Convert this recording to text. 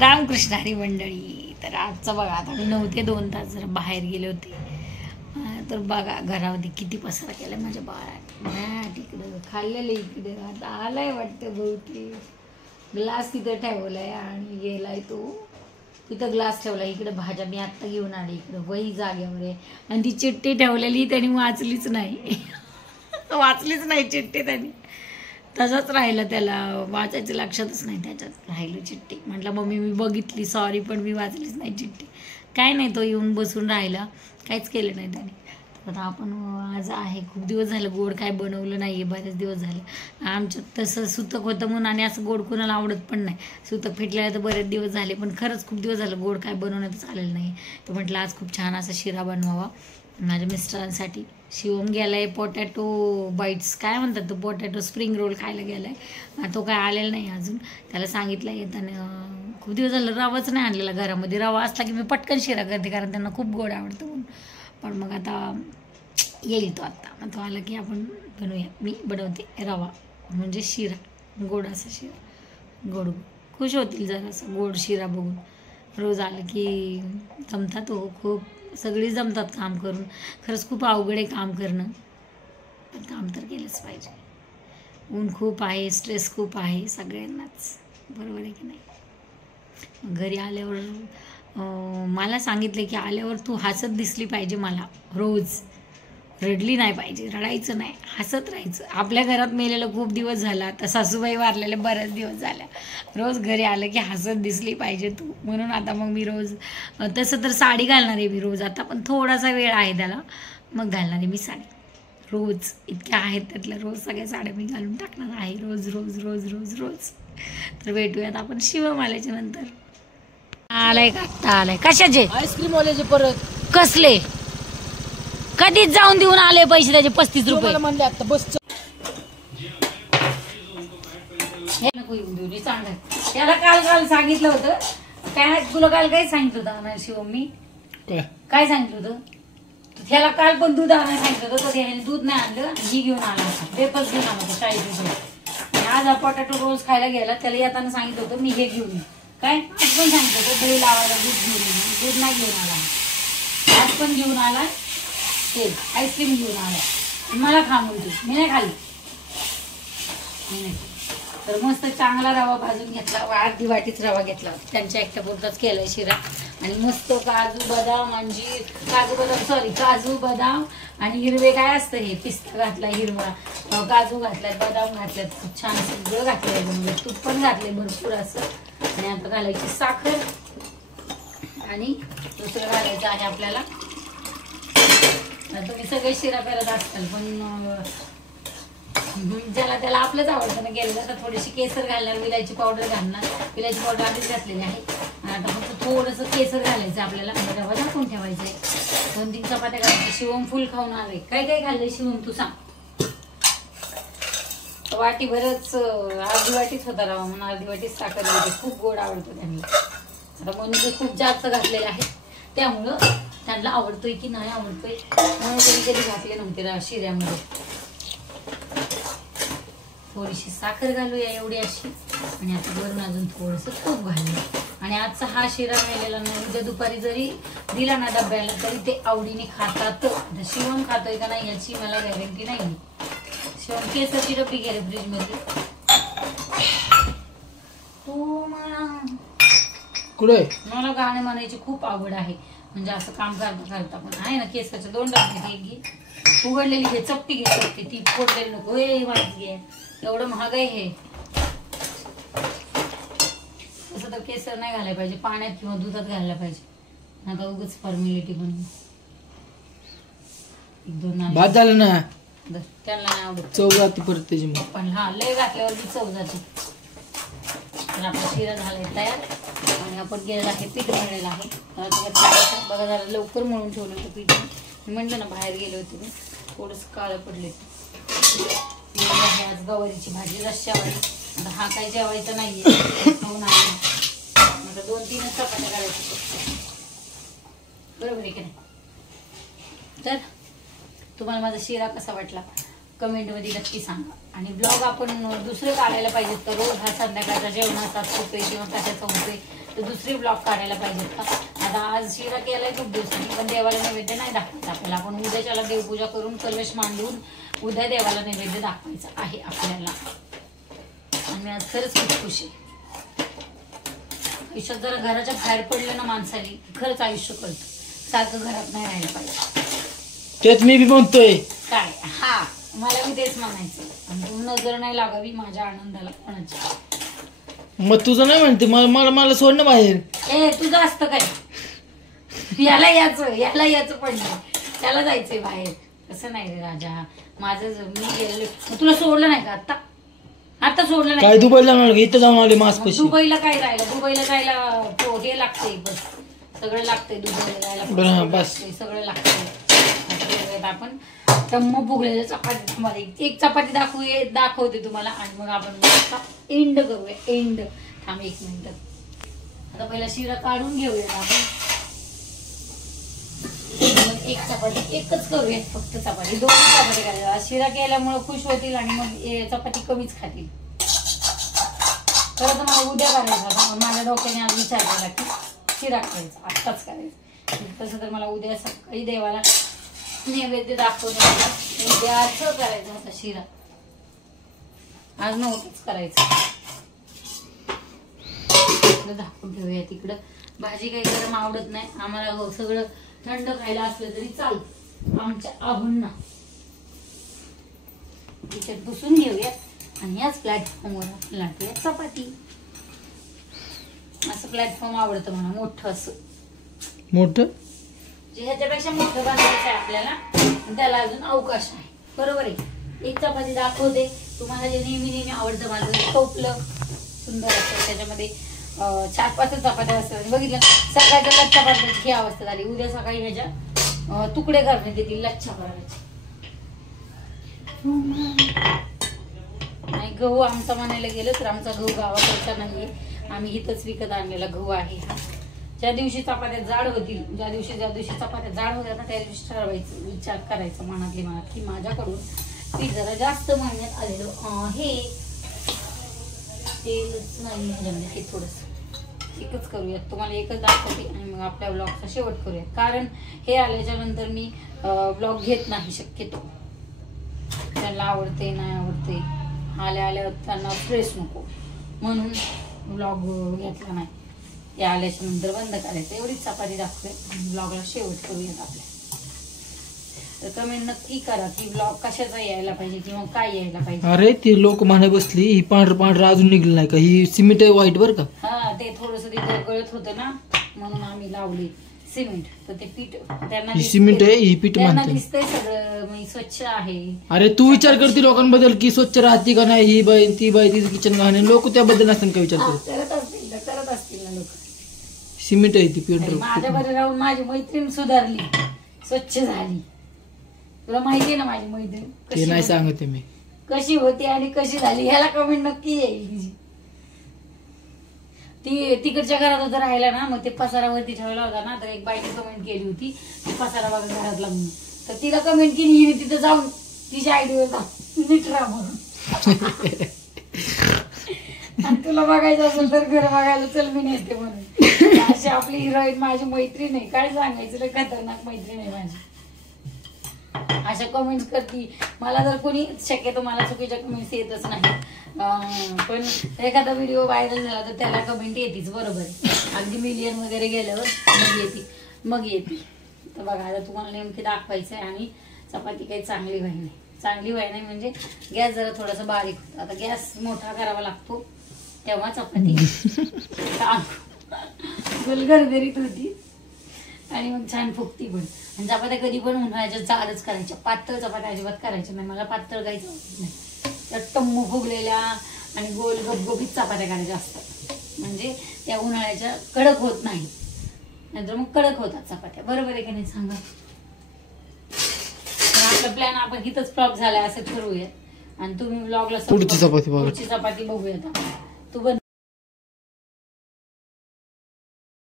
रामकृष्ण हरी मंडळी. तर आजचं बघा, आता मी 9 ते 2 तास जरा बाहेर गेले होते. तर बघा घरामध्ये किती पसारा केला माझ्या बाळात. इकडं खाल्लेलं, इकडे आता आलाय वाटतं बहुतेक. ग्लास तिथं ठेवलाय आणि गेलाय तो तिथं ग्लास ठेवला. इकडे भाज्या मी आत्ता घेऊन आले. इकडं वही जागेवर आहे आणि ती चिठ्ठी ठेवलेली त्यांनी वाचलीच नाही. वाचलीच नाही चिठ्ठी त्यांनी, तसंच राहिलं. त्याला वाचायचं लक्षातच नाही, त्याच्यात राहिली चिठ्ठी. म्हटलं मम्मी मी बघितली, सॉरी, पण मी वाचलीच नाही चिठ्ठी. काय नाही, तो येऊन बसून राहिला, काहीच केलं नाही त्याने. तर आपण आज आहे, खूप दिवस झालं गोड काय बनवलं नाही आहे, बरेच दिवस झाले. आमच्यात तसं सुतक होतं म्हणून, आणि असं गोड कोणाला आवडत पण नाही. सुतक फिटल्याला तर बरेच दिवस झाले, पण खरंच खूप दिवस झालं गोड काय बनवण्यातच आलेलं नाही. तर म्हटलं आज खूप छान असा शिरा बनवावा माझ्या मिस्टरांसाठी. शिवम गेलाय पोटॅटो बाईट्स, काय म्हणतात तो, पोटॅटो स्प्रिंग रोल खायला गेलाय. तो काय आलेला नाही अजून. त्याला सांगितलं येताना, खूप दिवस झालं रवाच नाही आणलेला घरामध्ये. रवा असला की मी पटकन शिरा करते, कारण त्यांना खूप गोड आवडतं म्हणून. पण मग आता येईल तो आत्ता. मग तो आला की आपण बनवूया. मी बनवते रवा म्हणजे शिरा, गोड असा शिरा. गोड खुश होतील जरासं गोड शिरा बघून. रोज आलं की जमतात हो, खूप सगळी जमतात काम करून. खरंच खूप अवघड आहे काम करणं, पण काम तर केलंच पाहिजे. ऊन खूप आहे, स्ट्रेस खूप आहे सगळ्यांनाच, बरोबर आहे की नाही. घरी आल्यावर मला सांगितले की आल्यावर तू हसत दिसली पाहिजे मला रोज. रडली नाही पाहिजे, रडायचं नाही, हसत राहायचं. आपल्या घरात मेलेलं खूप दिवस झाला, तर सासूबाई वारलेले बरेच दिवस झाल्या. रोज घरी आलं की हसत दिसली पाहिजे तू, म्हणून आता मग मी रोज, तसं तर साडी घालणार आहे मी रोज आता, पण थोडासा वेळ आहे त्याला, मग घालणार आहे मी साडी रोज. इतक्या आहेत त्यातल्या, रोज सगळ्या साड्या मी घालून टाकणार आहे, रोज रोज रोज रोज रोज. तर भेटूयात आपण शिवम आल्याच्या नंतर. आलाय का? आत्ता आलाय. कशाचे आईस्क्रीम वाल्याचे परत कसले? कधीच जाऊन देऊन आले पैसे त्याचे 35 रुपये. म्हणले आता बस. नको येऊन देऊ, चांगलं. त्याला काल सांगितलं होतं काय, तुला काल काय सांगितलं होतं शिवम? मी काय सांगितलं होतं त्याला काल? पण दूध आणायला सांगितलं होतं, त्याने दूध नाही आणलं, ही घेऊन आला होता, वेपर्स घेऊन आला होता 40 रुपये. आणि आज पोटॅटो रोल्स खायला गेला, त्याला येताना सांगितलं होतं मी हे घेऊन ये. काय आज पण सांगितलं होतं दही लावायला दूध घेऊन ये, दूध नाही घेऊन आला. आज पण घेऊन आला ते आईस्क्रीम घेऊन आला. मला खा म्हणतो, मी नाही खाली. तर मस्त चांगला रवा भाजून घेतला, अर्धी वाटीच रवा घेतला, त्यांच्या एकट्या पुरताच केलाय शिरा. आणि मस्त काजू बदाम, अंजीर, काजू बदाम आणि हिरवे काय असतं हे, पिस्ता घातला, हिरवा काजू घातलाय, बदाम घातल्यात, खूप छान सगळं घातलंय. म्हणजे तूप पण घातलंय भरपूर असं. आणि आता घालायची साखर आणि दुसरं घालायचं आहे आपल्याला. तुम्ही सगळे शिरा करत असताल, पण ज्याला त्याला आपलंच आवडतं ना गेलं तर थोडीशी केसर घालणार, विलायची पावडर घालणार. विलायची पावडर आधीच घातलेली आहे. आता फक्त थोडंसं केसर घालायचं आपल्याला. रवा झाकून ठेवायचंय. 2-3 चपात्या घालायच्या. शिवम फुल खाऊन आले. काय काय खाल्लंय शिवम तू सांग? वाटी भरच, अर्धी वाटीच होता रवा, म्हणून अर्धी वाटीच साखर घालते. खूप गोड आवडतो त्यांना. आता म्हणून खूप जास्त घातलेलं आहे, त्यामुळं त्यांना आवडतोय की नाही आवडतोय म्हणून कधी घातले नव्हते शिऱ्यामध्ये. थोडीशी साखर घालूया एवढी अशी, आणि आता वरून अजून थोडंसं तूप घालूया. आणि आजचा हा शिरा राहिलेला नाही, उद्या दुपारी जरी दिला ना डब्याला तरी ते आवडीने खातात. शिवम खातोय का नाही याची मला गॅरंटी नाही. शिवम केसरची डब्बी गेले फ्रीज मध्ये. तू मला गाणे म्हणायची खूप आवड आहे, म्हणजे असं काम करता करता. पण आहे ना केसरच्या 2 डब्बे, एक घे उघडलेली घे, चपटी घे, चपटी ती फोडलेली नको. हे माहिती घे, एवढं महाग आहे हे. तसं तर केसर नाही घालायला पाहिजे, पाण्यात किंवा दुधात घालायला पाहिजे. आता उगाच फॉर्मॅलिटी बनवून 1-2 बाद झालं ना, त्यांना नाही आवडत. चव जाते परत त्याची. पण हा लय घातल्यावरती चव जाते. तर आपला शिरा झालाय तयार. आणि आपण गेलेला आहे पीठ मळलेलं आहे. बघा जरा लवकर मळून ठेवलं होतं पीठ. मी म्हणलं ना बाहेर गेले होते मी, थोडंसं काळं पडले. आज गवारीची भाजी रश्श्यावाली. आता हा काही जेवायचा नाहीये, खाऊन आला. आता 2-3 चपात्या करायच्या, बरोबर आहे की नाही. तर तुम्हाला माझा शिरा कसा वाटला कमेंटमध्ये नक्की सांगा. आणि ब्लॉग आपण दुसरे काढायला पाहिजेत का? रोज हा संध्याकाळचा जेवणाचा होतोय किंवा कशाचा होतोय, तर दुसरे ब्लॉग काढायला पाहिजेत का? आता आज शिरा केलाय खूप दिवसांनी, पण देवाला नैवेद्य नाही दाखवायचा आपल्याला. आपण उद्याच्याला देवपूजा करून कलश मांडून उद्या देवाला नैवेद्य दाखवायचा आहे आपल्याला. आणि मी आज खरंच खूप खुश आहे. आयुष्यात जरा घराच्या बाहेर पडलं ना माणसाने, खरंच आयुष्य कळतं. सारखं घरात नाही राहायला पाहिजे. तेच मी बी म्हणतोय. काय हा मला बी तेच म्हणायचं. आणि तू नजर नाही लागावी माझ्या आनंदाला कोणाची. मग तुझं नाही म्हणते, मला सोड ना बाहेर. ए तुझं असतं काय? याला याचं पडलं, त्याला जायचंय बाहेर. कसं नाही रे राजा, माझं मी गेलेलं. तुला सोडलं नाही का आता सोडलं नाही काय दुबईला जाणार? इथं जाऊन आले मास्क पशी. दुबईला काय राहिलं? दुबईला जायला हे लागतंय, बस सगळं लागतंय. दुबईला जायला बस सगळं लागतंय. आपण टम्म फुगलेलं चपाती, तुम्हाला एक चपाती दाखवते तुम्हाला. आणि मग आपण एंड करूया. एंड थांब 1 मिनिट. आता पहिला शिरा काढून घेऊया आपण. मग एक चपाती एकच करूया, फक्त चपाती 2 चपाती करायच्या. शिरा केल्यामुळे खुश होतील आणि मग चपाती कमीच खातील. खरं तर मला उद्या करायचं होता, माझ्या डोक्याने आज विचार केला की शिरा करायचा, आत्ताच करायचं. तसं तर मला उद्या सकाळी देवाला नैवेद्य दाखवून उद्याच करायचं होता शिरा, आज नव्हतंच करायचं. दाखवून ठेवूया तिकडं. भाजी काही गरम आवडत नाही आम्हाला, सगळं थंड खायला असलं तरी चालतं आमच्या आहुंना. तिच्यात पुसून घेऊया आणि याच प्लॅटफॉर्मवर आपण लाटूया चपाती. असं प्लॅटफॉर्म आवडतं मला, मोठं असं. मोठं ह्याच्यापेक्षा मोठं बांधायचं आहे आपल्याला, त्याला अजून अवकाश आहे. बरोबर आहे. एक चपाती दाखवते तुम्हाला, जे नेहमी आवडतं माझं टोपलं सुंदर असतं, त्याच्यामध्ये 4-5 चपात्या असतात. बघितलं, सकाळच्या लच्छा पराठ्याची ही अवस्था झाली. उद्या सकाळी ह्याच्या तुकडे करण्यात येतील लच्छा पराठ्याचे. नाही गहू आमचा म्हणायला गेलं तर आमचा गहू गावाकडचा नाहीये, आम्ही इथंच विकत आणलेला गहू आहे. ज्या दिवशी चपात्या जाड होतील, ज्या दिवशी चपात्या जाड होत्या ना, त्या दिवशी ठरवायचं, विचार करायचा मनात की माझ्याकडून पीठ जरा जास्त महिन्यात आलेलं आहे. तेलच नाही ह्याच्यामध्ये, हे थोडंसं एकच करूयात. तुम्हाला एकच दाखवते आणि मग आपल्या ब्लॉगचा शेवट करूयात. कारण हे आल्याच्या नंतर मी ब्लॉग घेत नाही शक्यतो. त्यांना आवडते नाही आवडते, आल्या त्यांना फ्रेश नको म्हणून ब्लॉग घेतला नाही. ते आल्याच्या नंतर बंद करायचं. एवढीच चपाती दाखवूया आणि ब्लॉगला शेवट करूयात आपल्या. तर कमेंट नक्की करा की ब्लॉग कशाचा यायला पाहिजे किंवा काय यायला पाहिजे. अरे ती लोक म्हणे बसली ही पांढरं अजून निघलं नाही का? ही सिमेंट आहे व्हाईट बर का? हा ते थोडस तिथे गळत होतं ना, म्हणून आम्ही लावली सिमेंट. तर ते पीठ त्यांना सिमेंट आहे, ही पीठ म्हणते. दिसतंय सगळं स्वच्छ आहे. अरे तू विचार करते लोकांबद्दल की स्वच्छ राहते का नाही, ही बाई ती बाई तिचं किचन घाणे, लोक त्याबद्दल नसतात का विचार करत? करत असतील ना लोक. सिमेंट आहे ती पीठ. माझ्याबरोबर राहून माझी मैत्रीण सुधारली, स्वच्छ झाली. तुला माहितीये ना माझी मैत्रीण ते नाही सांगते मी कशी होती आणि कशी झाली, ह्याला कमेंट नक्की येईल. ती तिकडच्या घरात होतं राहायला ना, मग ते पसारावरती ठेवला होता ना, तर एक बाईने कमेंट केली होती की पसारा बघा घरात लागून. तर तिला कमेंट केली हिने तिथं जाऊन तिच्या आयडीवर जाऊन नीट राहा म्हणून. आणि तुला बघायचं असेल तर घर बघायला चल मी नेते म्हणून. अशी आपली हिरोईन माझी मैत्रीण आहे. काय सांगायचं, लय खतरनाक मैत्रीण आहे माझी. अशा कमेंट्स करती. मला जर कोणी, शक्यतो मला चुकीच्या कमेंट्स येतच नाही, पण एखादा व्हिडिओ व्हायरल झाला तर त्याला कमेंट येतेच. बरोबर, अगदी मिलियन वगैरे गेल्यावर मग येते. तर बघा आता तुम्हाला नेमकी दाखवायचं आहे. आणि चपाती काही चांगली व्हाय नाही म्हणजे गॅस जरा थोडासा बारीक होता. आता गॅस मोठा करावा लागतो तेव्हा चपाती गरगरीत होती आणि मग छान फुगती पण. आणि चपात्या कधी पण उन्हाळ्याच्या जाडच करायच्या, पातळ चपात्या अजिबात करायच्या नाही. मला पातळ काहीच आवडत नाही. त्या टम्मू फुगलेल्या आणि गोल गपगपीत चपात्या करायच्या असतात, म्हणजे त्या उन्हाळ्याच्या कडक होत नाही. नाहीतर मग कडक होतात चपात्या. बरोबर आहे की नाही सांगा? आपला प्लॅन आपण इथंच फ्लॉप झालाय असं ठरवूया. आणि तुम्ही ब्लॉगला पुढची चपाती बघूयात. तू